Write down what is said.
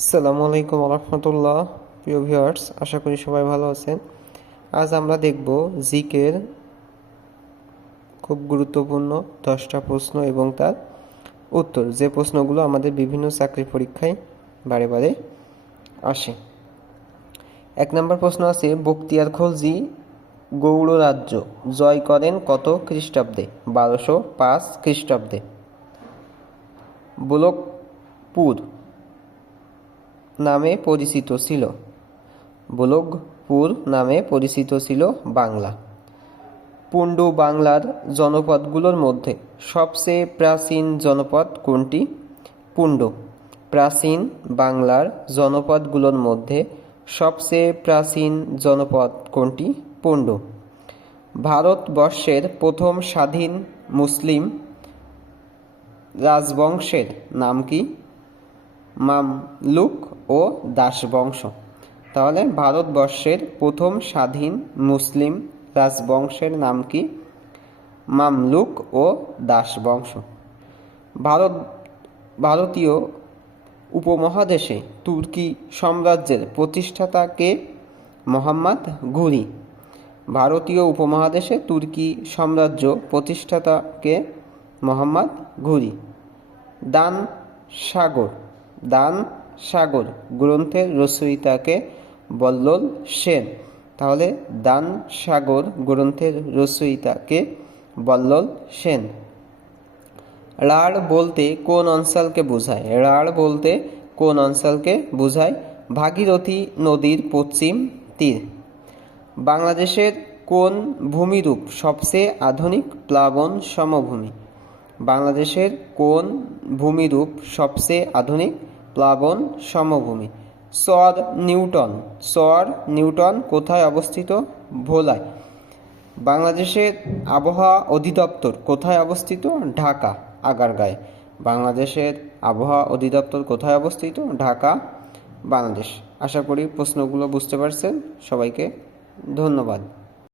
আসসালামু আলাইকুম রহমতুল্লাহ। প্রিয় ভিউয়ার্স, আশা করি সবাই ভালো আছেন। আজ আমরা দেখব জিকের খুব গুরুত্বপূর্ণ 10টা প্রশ্ন এবং তার উত্তর, যে প্রশ্নগুলো আমাদের বিভিন্ন চাকরি পরীক্ষায় বারে বারে আসে। 1 নম্বর প্রশ্ন আছে, বখতিয়ার খলজি গৌড় রাজ্য জয় করেন কত খ্রিস্টাব্দে? 1205 খ্রিস্টাব্দে। বোলকপুর নামে পরিচিত ছিল বাংলা। পুণ্ডু বাংলার জনপদগুলোর মধ্যে সবচেয়ে প্রাচীন জনপদ কোনটি? পুণ্ড। প্রাচীন বাংলার জনপদগুলোর মধ্যে সবচেয়ে প্রাচীন জনপদ কোনটি? পুণ্ড। ভারতবর্ষের প্রথম স্বাধীন মুসলিম রাজবংশের নাম কি? মামলুক ও দাস বংশ। তাহলে ভারতবর্ষের প্রথম স্বাধীন মুসলিম রাজবংশের নাম কি? মামলুক ও দাস বংশ। ভারতীয় উপমহাদেশে তুর্কি সাম্রাজ্যের প্রতিষ্ঠাতা কে? মোহাম্মদ ঘুরি। ভারতীয় উপমহাদেশে তুর্কি সাম্রাজ্য প্রতিষ্ঠাতা কে? মোহাম্মদ ঘুরি। দান সাগর গ্রন্থের রচয়িতাকে? বল্লল সেন। তাহলে দান সাগর গ্রন্থের রচয়িতাকে? বল্লল সেন। রাঢ় বলতে কোন অঞ্চলকে বোঝায়? রাঢ় বলতে কোন অঞ্চলকে বোঝায়? ভাগীরথী নদীর পশ্চিম তীর। বাংলাদেশের কোন ভূমিরূপ সবচেয়ে আধুনিক প্লাবন সমভূমি? বাংলাদেশের কোন ভূমিরূপ সবচেয়ে আধুনিক প্লাবন সমভূমি? চর নিউটন কোথায় অবস্থিত? ভোলায়। বাংলাদেশের আবহাওয়া অধিদপ্তর কোথায় অবস্থিত? ঢাকা, আগারগাঁয়ে। বাংলাদেশের আবহাওয়া অধিদপ্তর কোথায় অবস্থিত? ঢাকা, বাংলাদেশ। আশা করি প্রশ্নগুলো বুঝতে পারছেন। সবাইকে ধন্যবাদ।